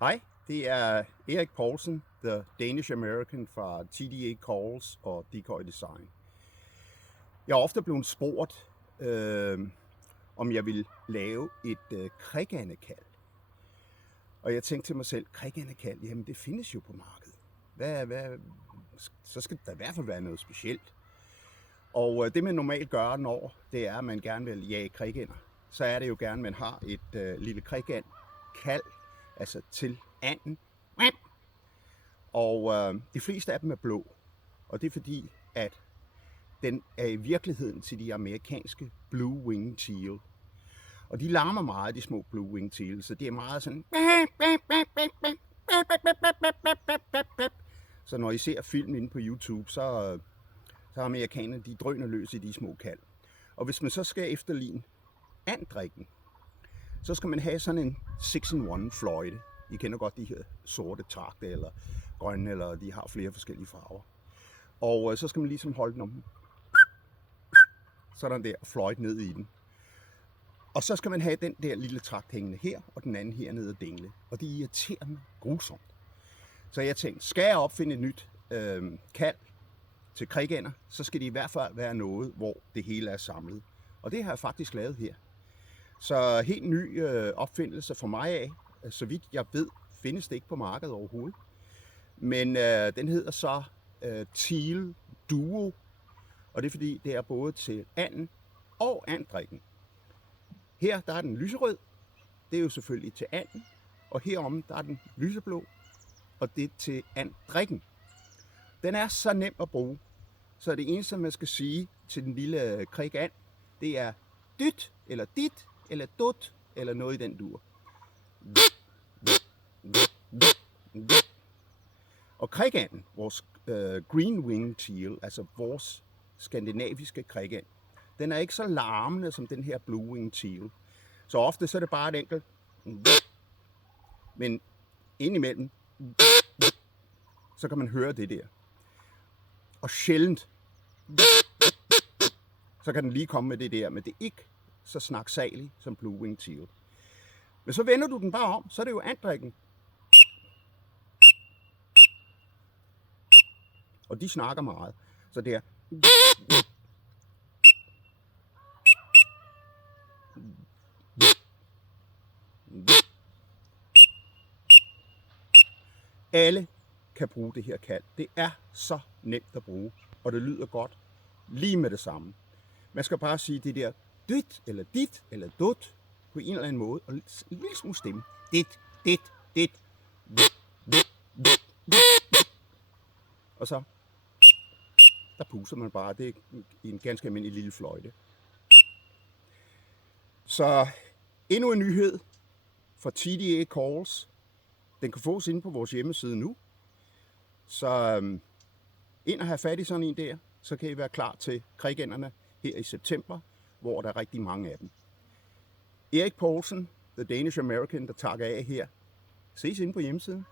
Hej, det er Erik Poulsen, The Danish American fra TDA Calls og Decoy Design. Jeg er ofte blevet spurgt, om jeg vil lave et krikandekald. Og jeg tænkte til mig selv, krikandekald, jamen det findes jo på markedet. Så skal der i hvert fald være noget specielt. Og det man normalt gør, når det er, at man gerne vil jage krikænder, så er det jo gerne, at man har et lille krikand-kald, altså til anden. Og de fleste af dem er blå, og det er fordi, at den er i virkeligheden til de amerikanske Blue Wing Teal. Og de larmer meget, de små Blue Wing Teal, så det er meget sådan. Så når I ser film inde på YouTube, så amerikanerne, de drøner løs i de små kald. Og hvis man så skal efterligne anddrikken, så skal man have sådan en 6-in-1 fløjte. I kender godt de her sorte trakter eller grønne, eller de har flere forskellige farver. Og så skal man ligesom holde den om. Sådan der, fløjte ned i den. Og så skal man have den der lille trakt hængende her, og den anden her nede og dingle. Og det irriterer mig grusomt. Så jeg tænkte, skal jeg opfinde et nyt kald til krikænder, så skal det i hvert fald være noget, hvor det hele er samlet. Og det har jeg faktisk lavet her. Så helt ny opfindelse for mig af. Så vidt jeg ved, findes det ikke på markedet overhovedet. Men den hedder så Teal Duo. Og det er fordi, det er både til anden og anddrikken. Her der er den lyserød. Det er jo selvfølgelig til anden. Og herom der er den lyseblå. Og det er til anddrikken. Den er så nem at bruge. Så det eneste, man skal sige til den lille krikand, det er dyt, eller dit, eller dut, eller noget i den dur. Og krikanden, vores Green Wing Teal, altså vores skandinaviske krikand, den er ikke så larmende som den her Blue Wing Teal. Så ofte så er det bare et enkelt. Men indimellem, så kan man høre det der. Og sjældent, så kan den lige komme med det der, men det er ikke så snaksaligt som Blue Wing Teal. Men så vender du den bare om, så er det jo anddrikken. Og de snakker meget. Så det er. Alle kan bruge det her kald. Det er så nemt at bruge, og det lyder godt lige med det samme. Man skal bare sige det der dyt, eller dit, eller dut, på en eller anden måde, og en lille smule stemme. Dit. Og så, der puster man bare. Det er en ganske almindelig lille fløjte. Så endnu en nyhed for TDA Calls. Den kan fås inde på vores hjemmeside nu. Så ind og have fat i sådan en der, så kan I være klar til krikænderne her i september, hvor der er rigtig mange af dem. Erik Poulsen, The Danish American, der takker af her. Ses inde på hjemmesiden.